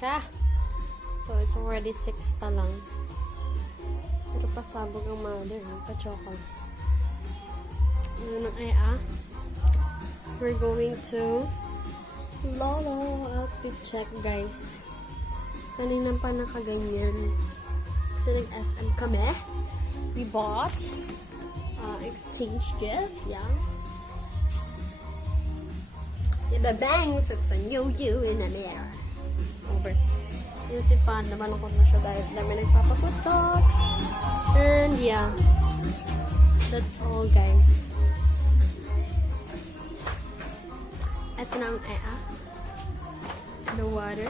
siya. So, it's already 6 pa lang. Pero pasabog ang mother. Pa-chocolate. Ano na we're going to Lolo outfit check, guys. Kanina pa nakaganyan. Kasi nag-SM kami. We bought exchange gift. Yeah. The bangs. It's a new you in an air. Over. Yung si Pan, namalungkot na siya dahil dami nagpapaputot. And yeah. That's all, guys. Ito na ang the water.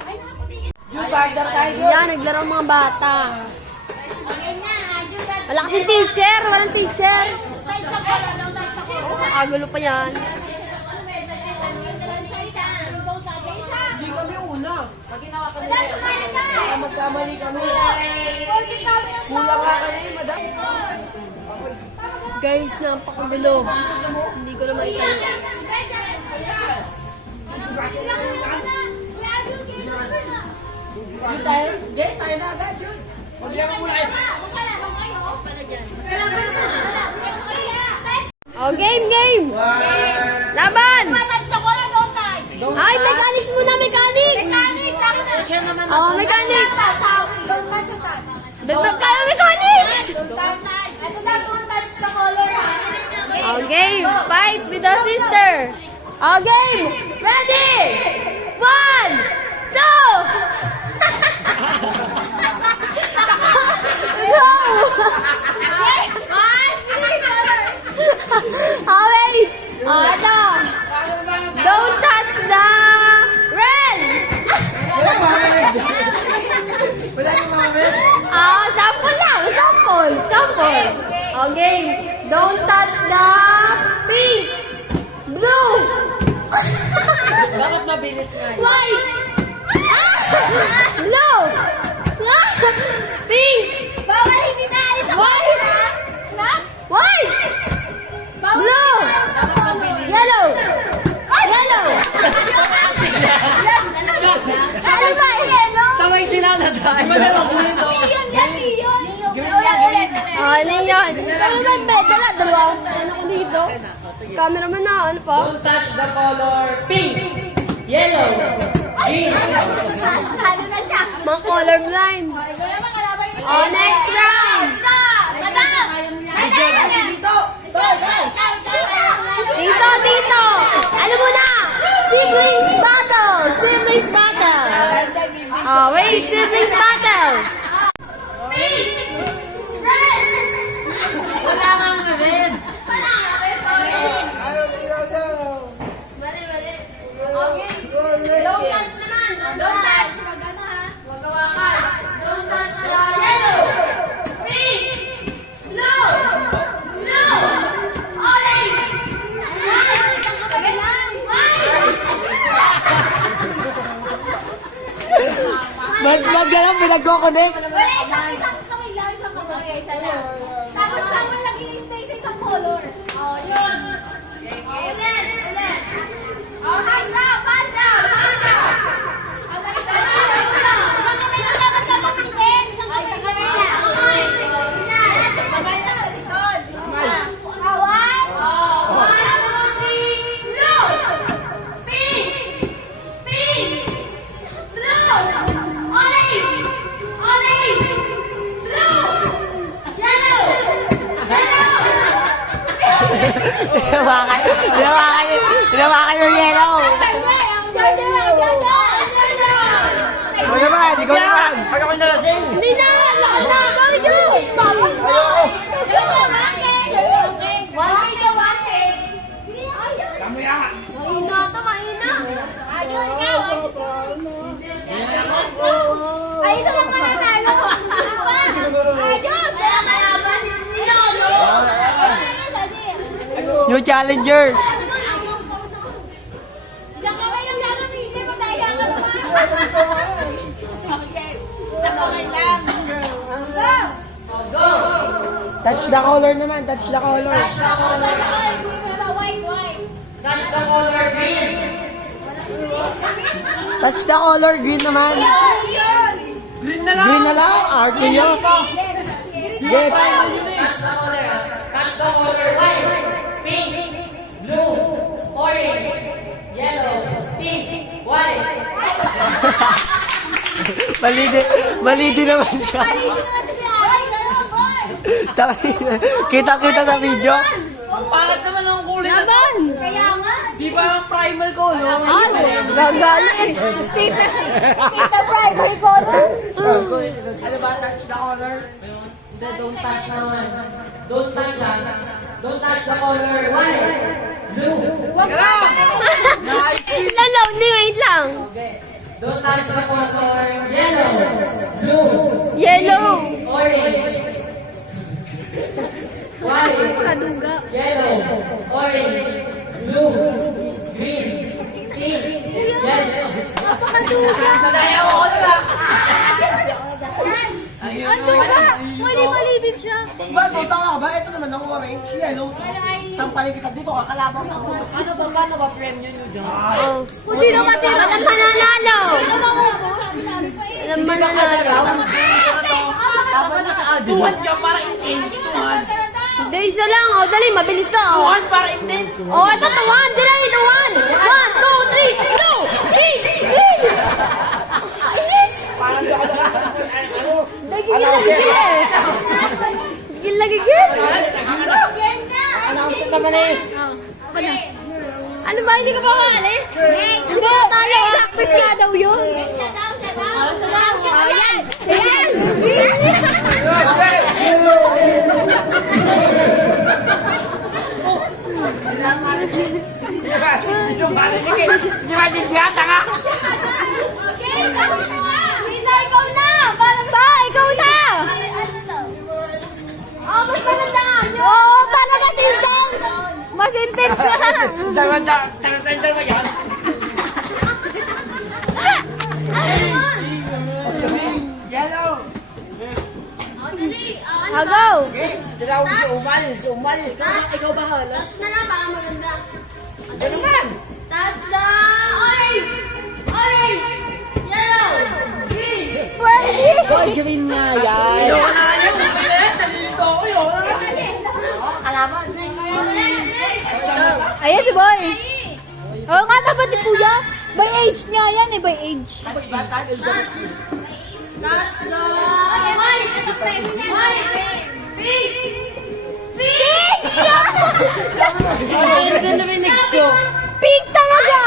Yan, naglaro mga bata. Wala kasing teacher. Walang teacher. Nakagulo pa yan. Hindi kami una. Pag ginawa kami baka magkamali kami. Kulang nga kami, madam. Guys, napakagulo. Hindi ko na makita. Tayo na agad yun. Magyan mo muna. Oh, game! Laban! Ay, mechanics muna, mechanics! Oh, mechanics! Dagdag kayo, mechanics! Oh, game! Fight with the sister! Oh, game! Ready! 1, 2! No! Oh, wait! Oh, ito! Don't touch the red! Wala nang mga red. Oh, sample lang! Sample! Okay. Don't touch the pink! Blue! Dapat mabilis nga yun. White! Blue! Pink! Bawal hindi na alis ako. White! White! Blue! Yellow! Yellow! Ano ba? Yellow? Sabay sila na tayo. Yun. Oh, ano yun? Ano ba? Dala, dalawa. Ano ko dito? Cameraman na, ano pa? Don't touch the color pink, yellow, green. Ano na siya? Mga colorblind. Oh, next round! Madam! Dito. Dito! Ano muna? Siblings battle! Oh, wait! Siblings battle! Wala nga nga red. Mali. Okay. Don't touch naman. Don't touch. Magawa ka. Don't touch the yellow. Pink. Blue. Orange. Ba't gano'n pinagkoconnect? Tapos bawal lagi yung spaces sa color. Oh, yun. Ulit. Oh, hands up. Ginawa kayo yung yellow. Ikaw naman. Pag ako nalasing. Hindi na! Mahina. Ay, ito lang mananalo. New challenger. Isang kamay yung gagamitin mo tayo ang Touch the color naman. Touch the color. White. Touch the color green. Touch the color, green naman. Yun! Green na lang, arte nyo. Get. Touch the color white, pink, blue, orange, yellow, pink, white. Mali din naman siya. Kita-kita sa video. Pangat naman ang kulay na. Laban! Kaya nga. Di ba ang primal ko, no? Gagalit. State the primary color. Ano ba, touch the color? Hindi, don't touch naman. Don't touch, ha? Don't touch the color white, blue. Lalaw, hindi, wait lang. Don't touch the color yellow, blue, Yellow. orange, white, Kaduga. yellow, orange, blue, green, pink, yellow. Napakaduga. Nalaya ko na. Ang duga. Mali-mali din siya. Ba, tama ka ba? Ito naman ang orange, yellow. Sampalin kita dito, kakalabang ako. Ano ba, paano ba premyo nyo dyan? Oh. Kung sino matira. Alam mananalo. Alam mananalo. Tama na sa aduan ka para intense, tuhan. Hindi, isa lang. Oh, dali, mabilis na. Oh. Tuhan para intense. Oh, ito, tuwan. Dali, tuwan. 1, 2, 3, go! Gigil! Nagigil na gigil eh. Gigil na gigil. Announce naman eh. Ano ba, hindi ka ba maalis? Hindi ka talo. Practice nga daw yun. Oh, yan. Yan. Rina, ikaw na! Parang Ba, ikaw na. Oh, mas malandaan nyo! Oo, talaga intense. Mas intense na. Yellow. Oh, dali! Oh, ano Ah, ba? go. Dilaw si Umal, si Umal. Ikaw bahala. Touch na lang, baka maganda. Oh, dali. Touch the orange! Orange! Yellow! Green! Boy, green na yan. Kalaban. Ayan si Boy. Oo nga, dapat si Kuya. By age niya yan eh, by age. Touch the white! White! Pink! Pink! Ano na narinig ko? Pink talaga.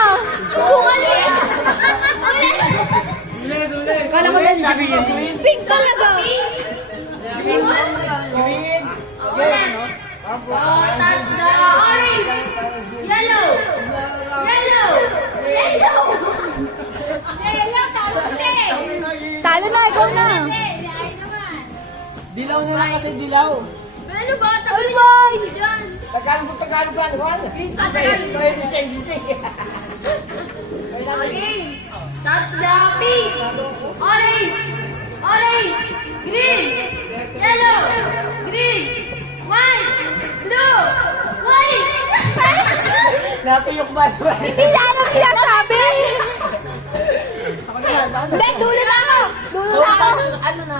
Ulit! Kala mo yan, green. Pink talaga. Green. Oh, touch the orange! Yellow! Yellow! Yellow! Yellow, tapos eh! Talo na, ikaw na. Dilaw na lang kasi dilaw. Ano ba? Tagal boy! Si John! Tagalog. Okay. Touch the pink! Orange! Orange! Green! Yellow! Green! White! Blue! White! Napiyok ba? Hindi na ano sinasabi. Hindi, dulo na ako. Dulo na ako.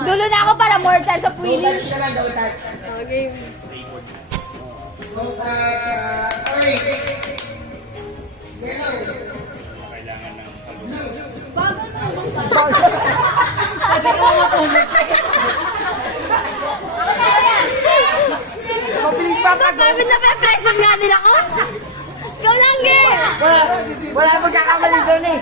Dulo na ako para more chance of winning. Okay. Mabilis pa pag... Sabi na may pressure nga din ako. Ikaw lang, Gil. Wala magkakamali doon eh.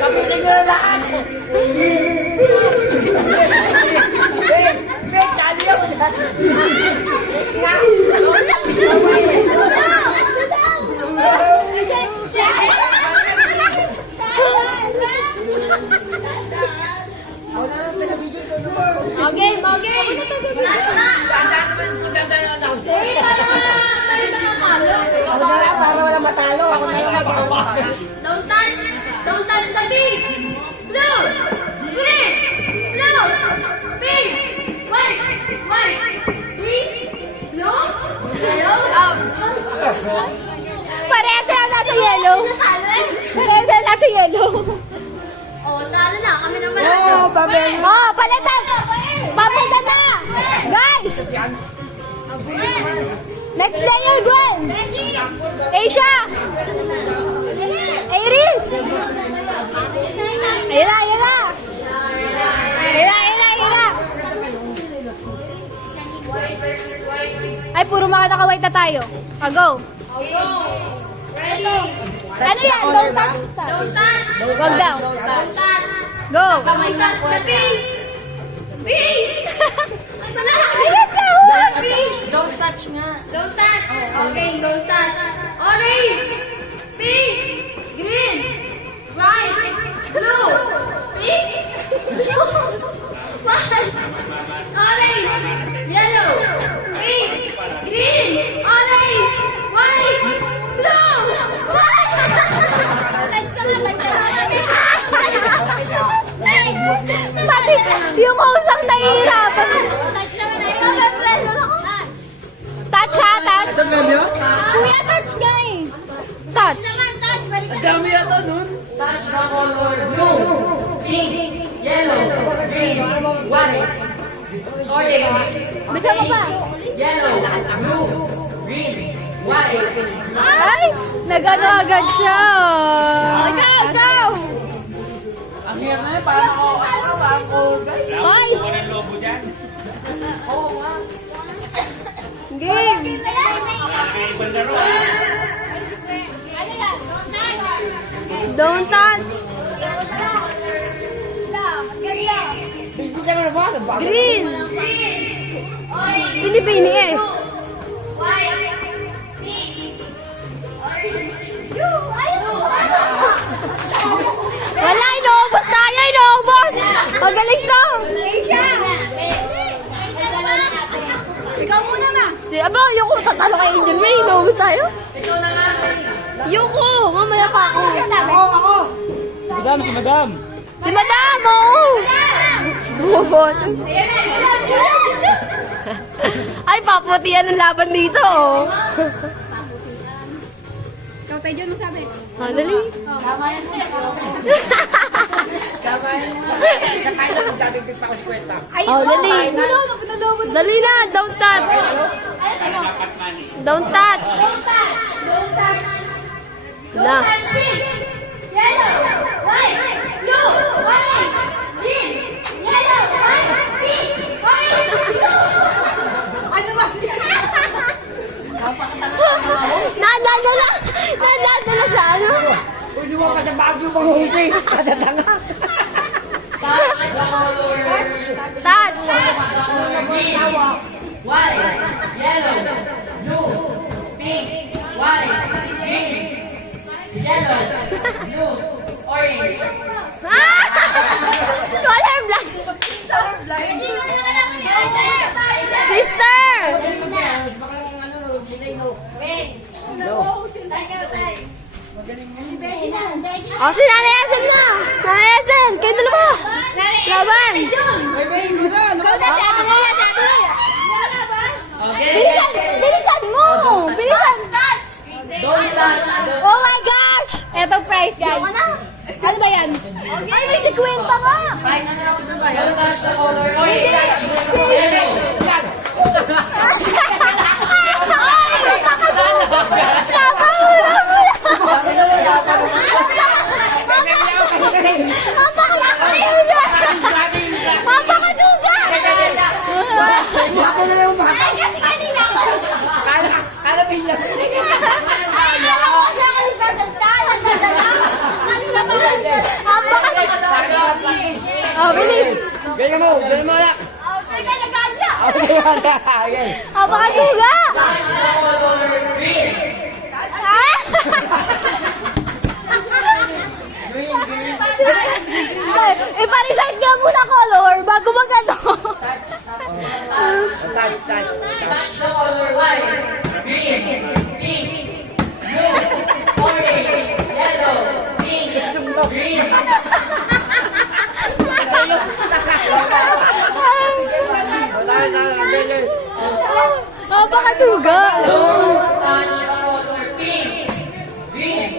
Kapitin nyo na lahat. Chali yun. Okay, okay! Touch na! Ganda na announce. May mga malo. yellow. Natalo eh. Pero nasa yellow. Oh, talo na. Kami naman. Oo, babel. Oh, palitan! Papalitan na! Guys! Next player, Gwen! Asia! Iris! Ira! Ay, puro mga naka-white na tayo. Go! Ready? Ano yan? Don't touch. Don't touch. Wag daw. Don't touch. Go! Don't touch the pink. Pink! Ayun na! Pink! Don't touch nga. Don't touch. Okay, don't touch. Orange. Pink. Green. White. Blue. Pink. Blue. White. Orange. Yellow. Pink. Green. Orange. White. Blue. White. Pati yung mausang nahihirapan. Touch ha, touch. Ito medyo? Kuya, touch guys. Touch. Ang dami yata nun. Touch the color blue, pink, yellow, green, white, orange, Bisa mo pa. yellow, blue, green, white. Ay, nagano agad siya. Go! Ang hirap na yun. Parang ako, guys. Ay! Game! Don't touch! Bisa ka na ba? Bakit? Green! Pinipini eh. Wala, inuubos tayo, inuubos! Magaling to! Ikaw muna ma. Aba, Yuko, tatalo kay Angel May, inuubos tayo? Ikaw na nga. Yuko, mamaya pa ako. Ako! Si Madam! Si Madam, oo! Bumabos. Ay, paputian ang laban dito, oh. Ikaw tayo dyan masabi. Dali. Tama yan. Kakain na magdadagdag pa ako si Kwenta. Oh, dali. Dali na, don't touch. Don't touch. Na. Yellow, white, blue, orange, green, yellow, white, pink, orange, blue. Ano ba? Nadadala sa ano? Uy, luwa ka sa Baguio manghusay. Katatanga. Touch the color Touch. green, white, yellow, blue, pink, white, green, yellow, blue, orange. Color blind. Sister! Oh, si Nanay Esen na! Nanay Esen! Kayo dalawa! Laban! May bayin mo na. Okay? Bilisan! Bilisan mo! Bilisan! Don't touch the Oh my gosh! Eto prize, guys. Ano ba yan? Ay, may 50 nga! Don't touch the color orange, yellow. Mapakaduga! Ako na lang ba? Kala bigla. Oh, bilis! Ganyan mo anak. Mapakaduga! Touch the color green. Iparesign nga muna color bago mag-ano. Touch. Touch the color white, green, pink, blue, orange, yellow, pink, green. Mapakaduga! Don't touch the color pink, green,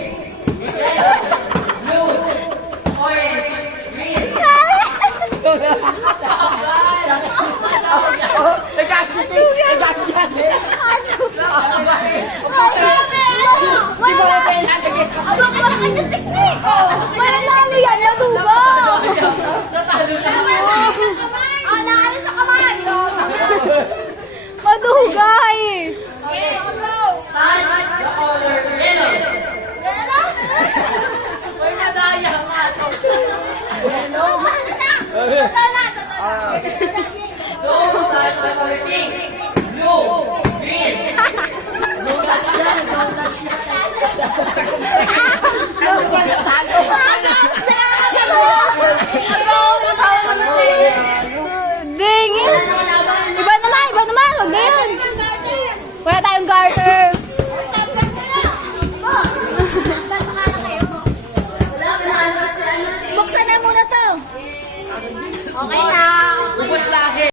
kanyang technique! Mananalo yan, madugo! Ah, naalis sa kamay! Madugay! Okay, go! Touch the color yellow. Yan na! May madaya nga to. Don't touch the color pink. Blue. Green. Don't touch yan. Don't touch yan. Ding! Iba naman! Iba naman! Huwag na yan! Wala tayong garter! Buksan na muna to. Okay na. Ubus lahi.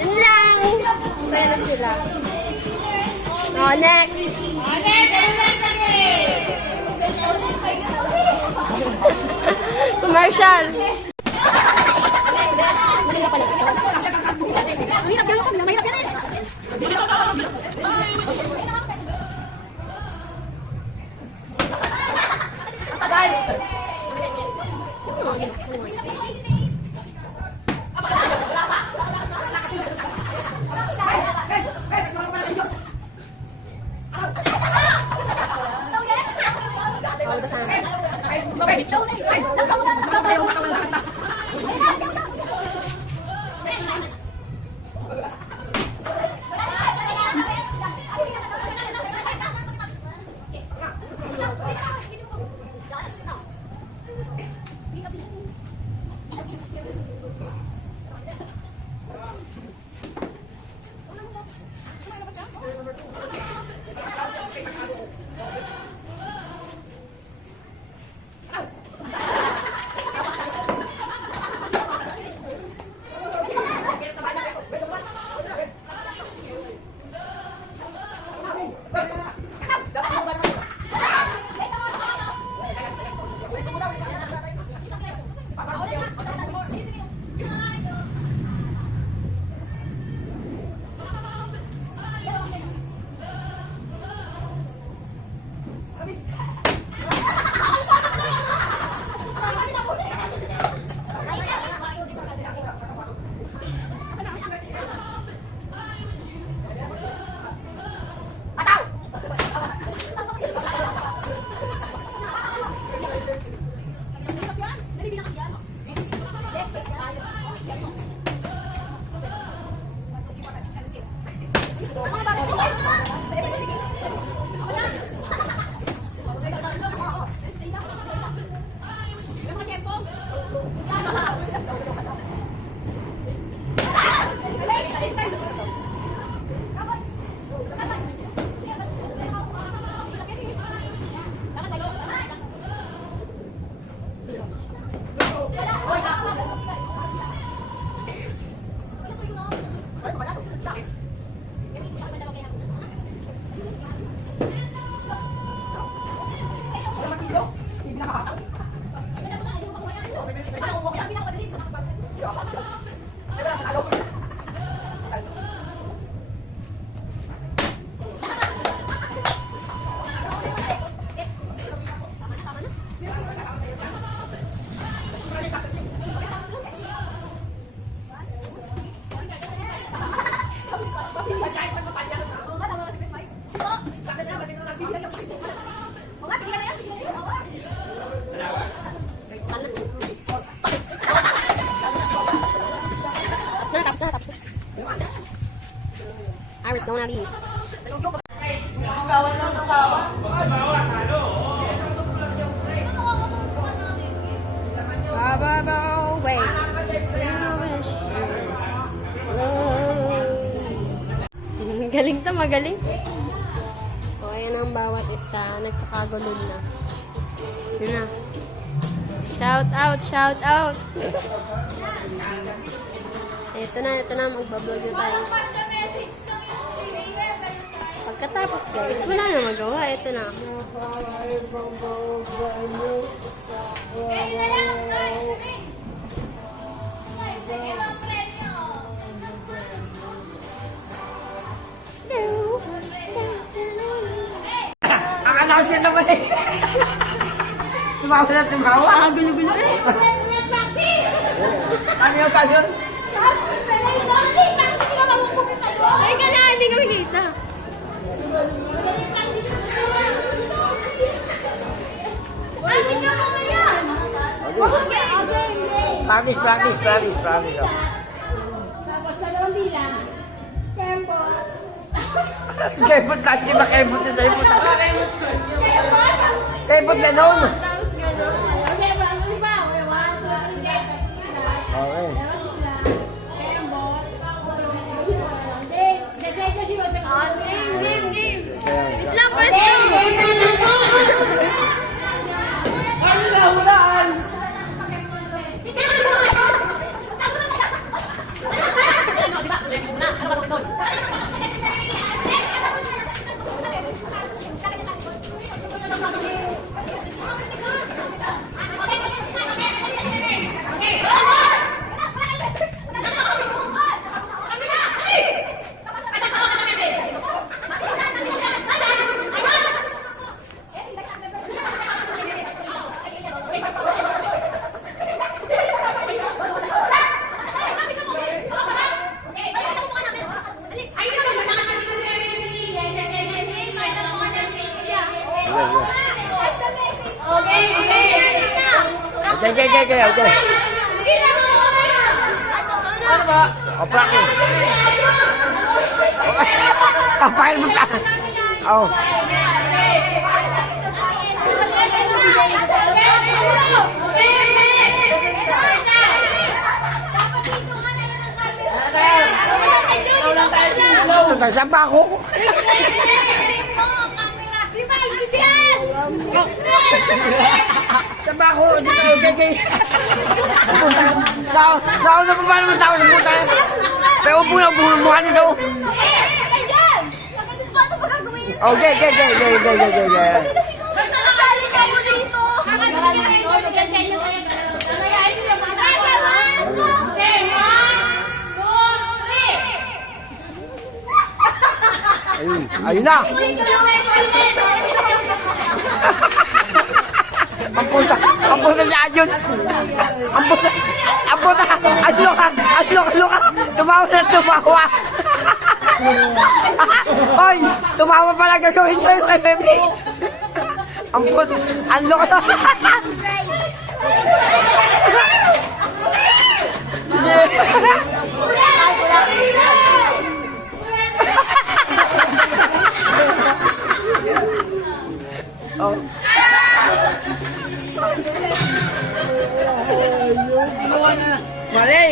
Yun lang! Pera sila. Oh, next! Commercial! Maganda pala ito. Ang hirap yun. Mahirap yan eh. Okay, Arizona Lee. Wait. Galing to, magaling. O, ayan ang bawat isa. Nagkakagulo na. Yun na. Shout out, shout out. Ito na. Magbablog na tayo. Pagkatapos guys, wala na magawa. Ito na. Akala ko siya naman eh. Tumawa na tumawa. Gulo-gulo eh. Ano yung kanyon? Ay ka na, hindi kami kita. Practice. Kebot na, di ba kebot na sa'yo? Kebot na noon. Okay. Game. Wait lang, pwesto. Okay. Ano ba? O, practice. Papail mo ka. Oh. Saan ba ako? Saan ba ako? Okay. Tao na pa paano mo tao sa puta? Pero upo na mukha nito. Okay. Ayun na. Ang puta niya yun. Ang puta. Adlo ka. Tumawa. Hoy, tumawa pala gagawin ko yung FMB. Ang puta. Adlo ka. Oh. Mali.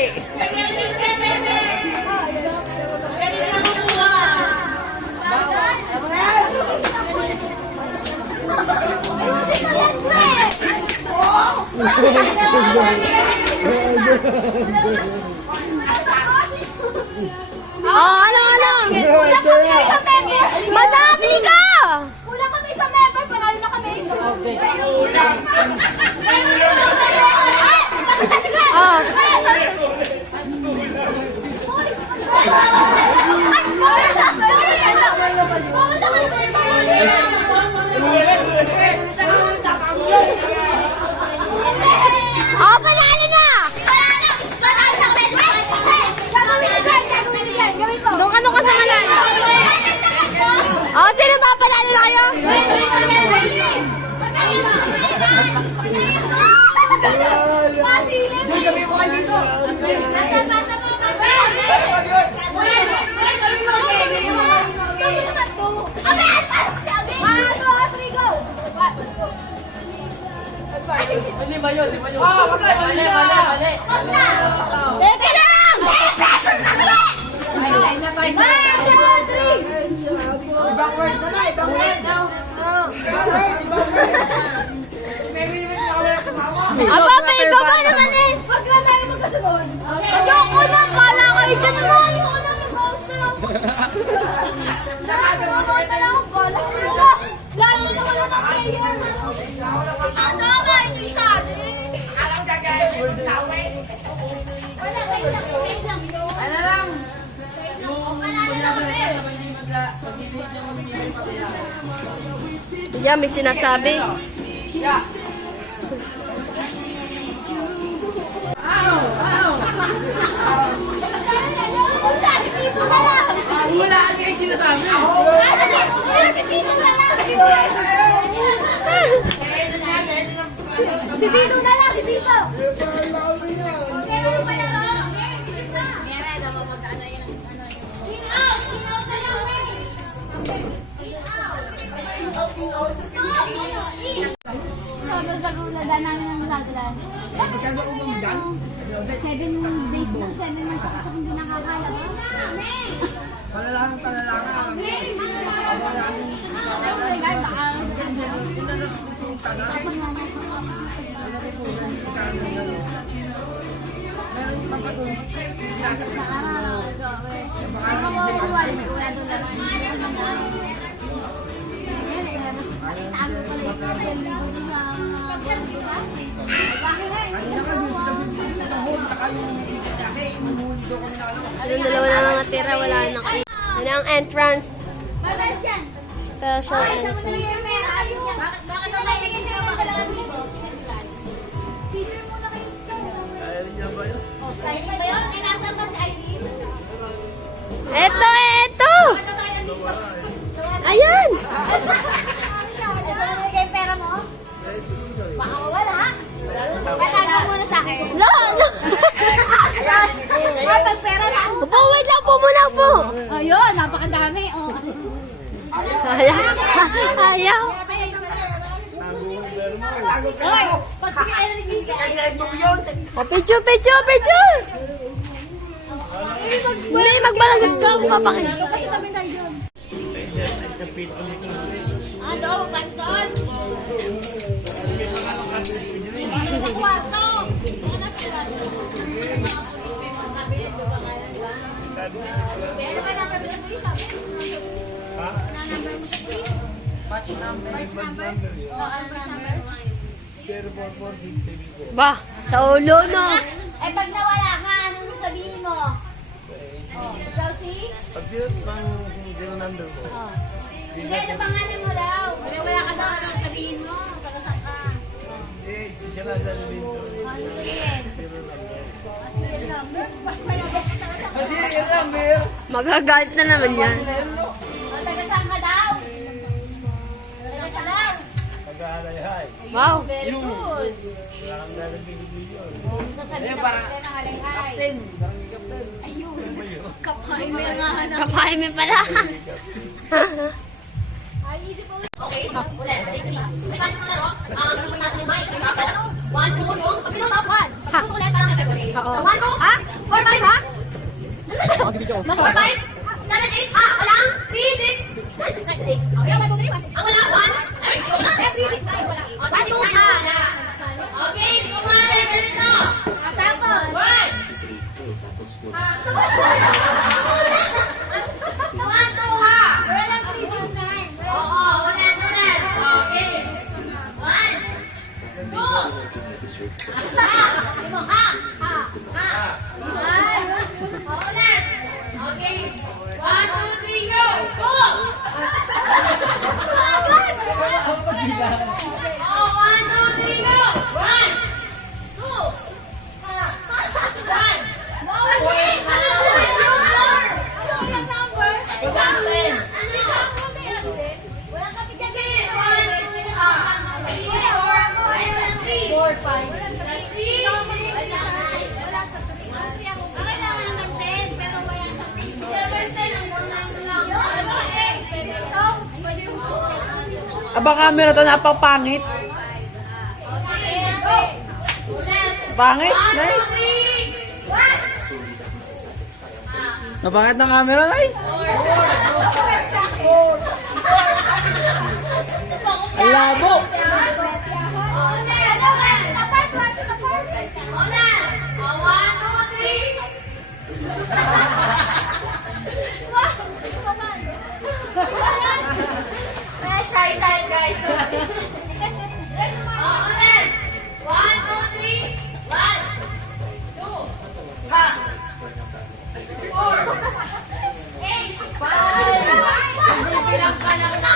Yan, may sinasabi. Dito na lang! Wala kayo sinasabi. Dito na lang! Si Dito na lang! Si Dito! Seven days na, 7 months ako sa hindi nakakala. Yung dalawa na lang natira, wala na kayo. Yan ang entrance. Special entrance. Bakit nalagyan sila ng dalawang dito? Feature muna kayo. Oh, side ba yun? Eh, nasa ba si Aileen? Eto! Ayan! Saan nalagay yung pera mo? Baka mawala, ha? Patago muna sa akin. No! Kapag pera lang. Upo, wait lang po muna po! Ayun, napakadami. Oh. Ayaw! Hoy, pag sige kayo nagiging O, picture! Hindi, magbalagad ka ako papakita. kasi kami tayo yun. Ano, banton? Kwarto. Pero ba number mo sa police? Ha? Number mo sa police? Batch number? Oh, ano number? Ba, sa ulo no. Eh, pag nawala ka, anong sabihin mo? Oh, ikaw si? Oh. Hindi, ano pangalan mo daw? Wala ka daw, anong sabihin mo? Pagkasan ka. Ano yun? Magagalit na naman yan. Tagasan ka daw? Tagasan daw? Wow. Very good. Sasabihin na pa sila ng halayhay. Ayun. Kapaime pala. Ay, isip mo. Okay, ulit. Tapos na laro. Ang natin yung mic. Tapos, 1, 2, yung sabi ng top 1. Ha? Ulit, parang February. Oo. So, 1, 2, ha? 4, 5, ha? 4, 5, 7, 8, ha? Walang 3, 6, 9, 8. Okay, 1, 2, 3, 1. Ang wala, 1. Ay, wala. 3, 6, 9, wala. 1, 2, ha? Okay, kumarin, galit no. Tapos. 1, 2, ha? Walang 3, 6, 9. Oo, ulit. Okay. 1, 2. Ulit. Okay. 1, 2, 3, go. Go. Oh, 1, 2, 3, go. 1, 2. 1. Wait, ano yung number? Wala kami dyan. 4, 5. 3, 6, 9. Wala sa 3. Kailangan ng 10, pero wala sa 3. 7, 10, hanggang 9 lang. Aba camera to napapangit. Okay, go. Ulit. Pangit? 1, 2, 3, 1. Napangit ng camera, guys. Ang labo. Shy time, guys. Ulit. 1, 2, 3. 1, 2, 4, 8, 5. Bilang ka lang na.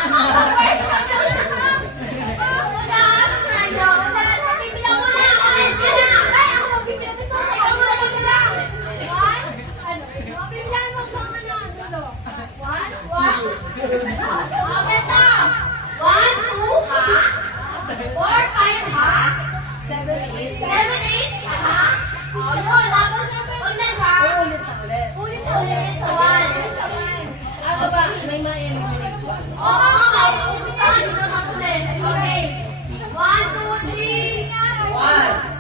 Okay, na. 1, 2, ha? 4, 5, ha? 7, 8, ha? Oh, yun. Tapos, ulit, ha? Ulit na ulit. Sa 1. Ano ba? May ma-eliminate ba? Oo, umpisa. Hindi ko tapusin. Okay. 1, 2, 3. 4.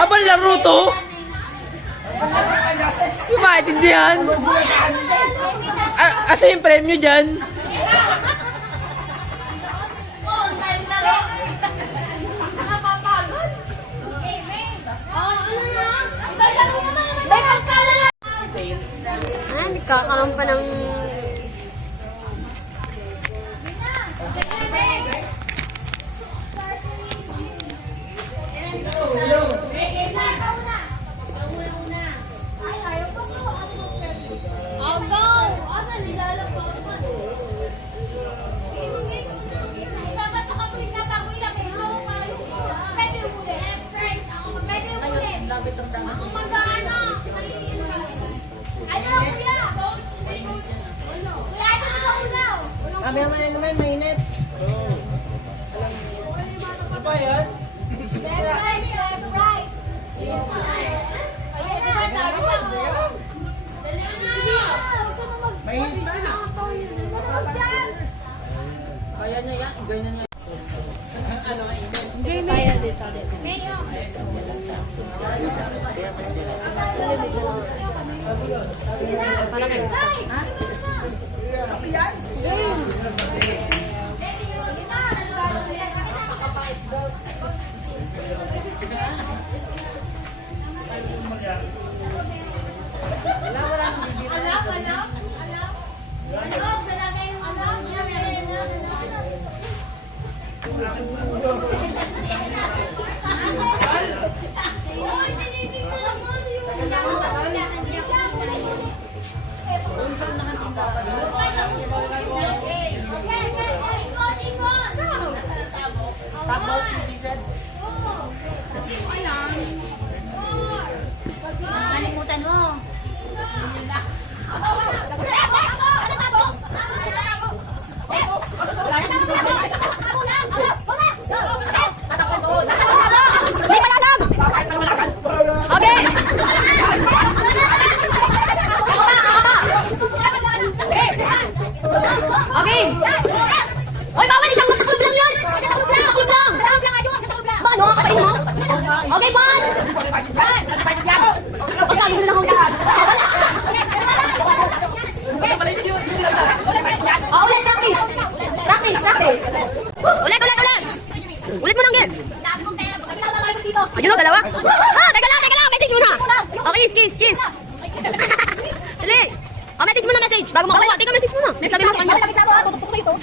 Abang laro to? Hindi maintindihan. Asa yung premyo dyan? Nagkakaroon pa ng... Sabi naman mainit. Ano ba yan? Mainit na. Kaya niya yan. Ganyan niya. Kaya dito. Para kayo. Kalimutan mo. Okay! Hoy, bawal! Isang mataklog lang yun! Mataklog lang! Ba, ano? Kapain mo? Okay, Juan! Pagkagulo lang ako. Oh, ulit, practice! Practice! Ulit! Ulit mo ng game! Ayun o, dalawa! Teka lang! Message muna! Okay, kiss! Dali! Oh, message muna, bago makakuha. Teka, message muna. May sabi mo sa kanya.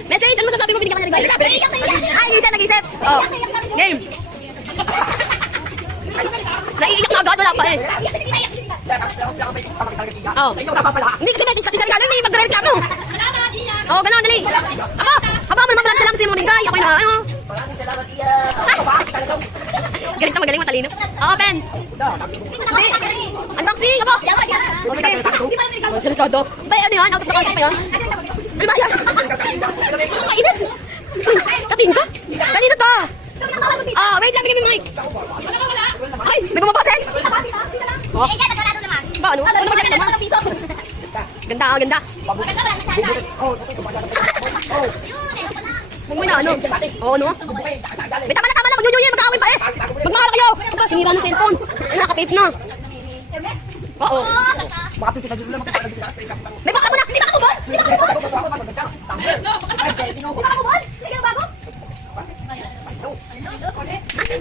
Message, ano masasabi mo? Binigyan ka man ng regalo. Ay, nag-isip. Oh, game. Naiiyak na agad, wala pa eh. Oh. Hindi kasi message kasi sa regalo, hindi magre-reklamo. Oh, gano'n, dali. Aba, maraming salamat sa iyo mga bigay. Ako'y na, ano. Magaling, matalino. Oh, pen. Unboxing, abo. Oh, silusado. Ba, ano yan? Out of the contact pa yun? Ano ba yan? Kainis. Kating ka? Kanino to? Wait lang, bigyan mo yung mic. Ay, may bumaboses. Oh. Ba, ano? Ano ba yan? Ganda. Munggoy na, ano? Oo, ano? May tama na. Mag-new-year, mag-aawin pa eh. Magmahal kayo. Aba, sinira ng cellphone. Ay, nakapip na. Oo. May baka mo na. Hindi baka mo ba?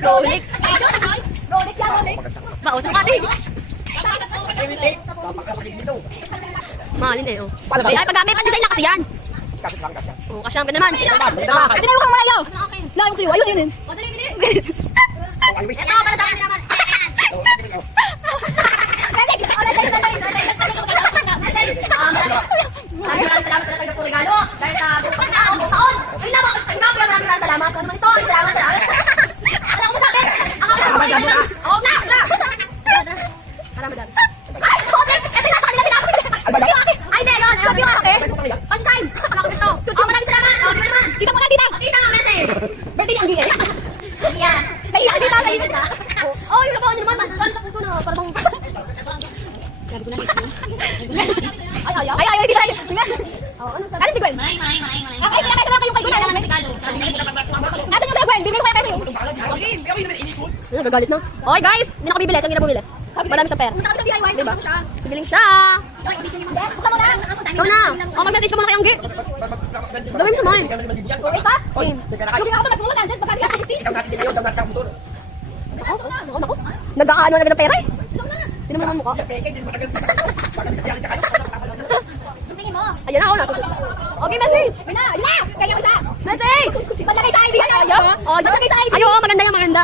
Rolex. Ba, usang kati. Mahalin eh, oh. Ay, pag-amay, pan-design na kasi yan. Oh, kasyang ka naman. Pwede na yung kamalayaw. Layo ko sa'yo. Ayun. Ito, para sa akin naman. Yan. Kaya hindi tama yun na. Oh, yun ako, yun naman. Saan sa puso na? Parang... Sabi ko na, ay, di ba? Oh, ano sabi? Ano si Gwen? Maray. Ay, kaya kayo kay Gwen. Asan yung kay Gwen? Bibili ko kaya kayo. Okay. Nagagalit na. Okay guys, hindi na ako bibili. Saan hindi na bumili? Marami siyang pera. Diba? Bibiling siya. Ikaw na. Oh, mag-message ka muna kay Anggi. Gawin mo sa mine. Okay ka? Game. Ako. Nag-aano na ng pera eh. Hindi naman naman mukha. Ayan na ako, nasusunod. Okay, message. Yun na. Kaya mo sa. Message. Malagay sa ID. Malagay sa ID. Ayaw, maganda yan, maganda.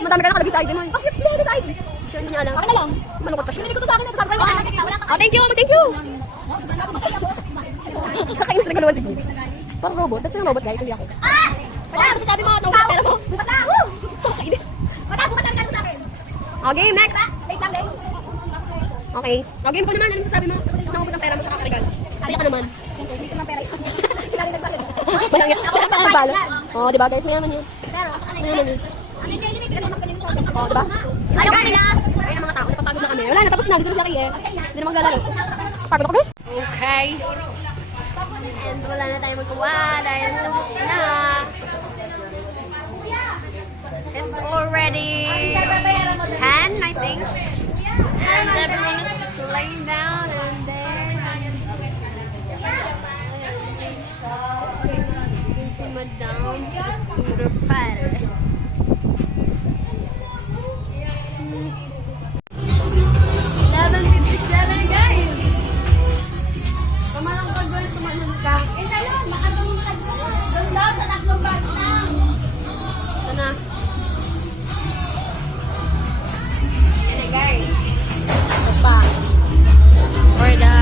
Madami ka nakalagay sa ID mo. Bakit pinagay sa ID? Sure, hindi niya alam. Akin na lang. Malungkot pa siya. Hindi ko to sa akin. Thank you, thank you. Kakainis talaga naman si Gwen. Parang robot. That's yung robot, guys. Hindi ako. Wala, masasabi mo. Ito, pera mo. Basta. Kakainis. Bukas ka sa akin. Okay, next. Wait lang, Leng. Okay. Okay po naman. Ano masasabi mo? Nakapos ang pera mo sa kakarigal. Kaya ka naman. Hindi ka naman pera. Malang yan. Siya pa ang bala. Oh, diba guys? Mayaman yun. Mayaman yun. Oh, diba? Ayaw ka nila. Ayaw ng mga tao. Napapagod na kami. Wala na. Tapos na. Dito na si Aki eh. Hindi na maglalaro. Pagod ako guys. Okay. And wala na tayo magawa dahil tapos na. It's already 10, I think. And everyone is just laying down and then you can see Madame Scooter Padre. 11:57 guys! Tumalong ka doon, tumalong ka. Doon daw sa tatlong bag lang. Ito na. Guys, ito pa for the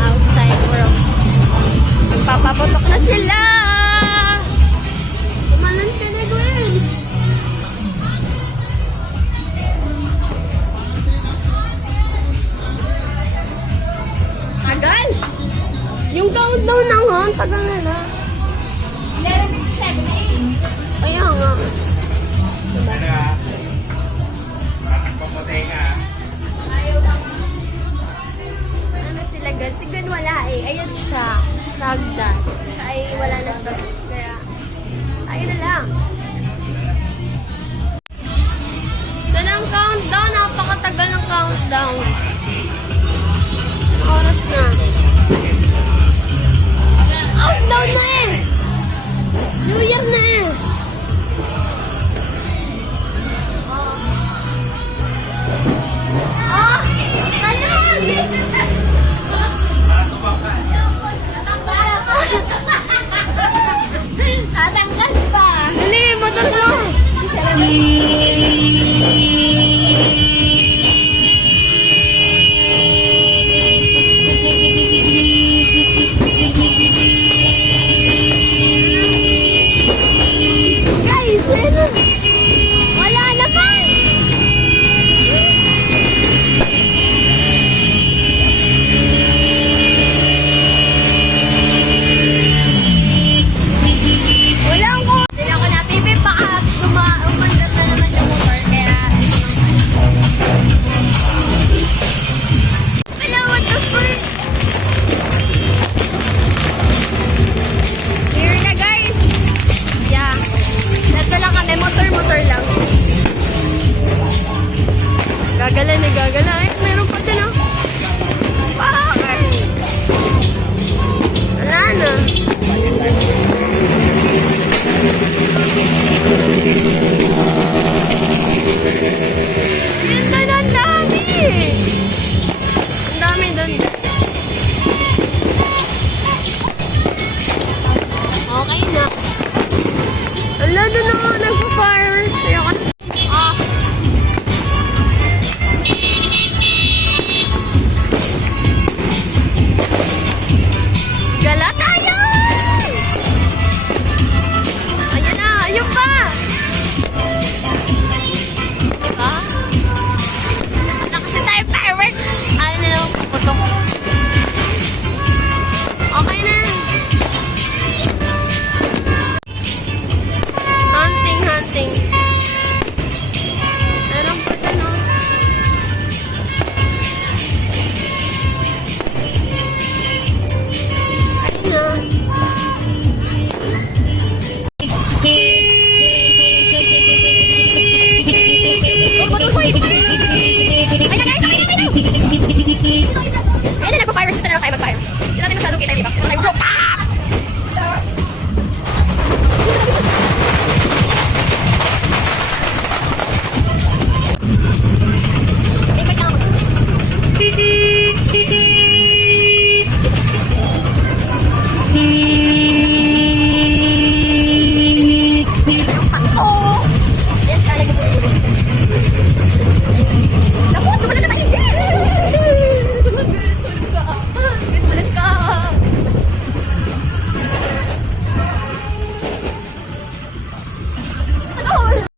outside world. Magpapaputok na sila. Tumalon ka na, Gwen. Tagal. Yung countdown na nga, tagal na na. 11:57. Kaya nga. Ano sila gan? Si Gan wala eh. Ayun siya. Sagda. Siya ay wala na sa kaya ayun na lang. So ng countdown. Napakatagal ng countdown. Oras na. Countdown na eh! New Year na eh! Tatanggal pa. Dali, motor mo! Guys, wala naman! Gagalan eh, gagalan.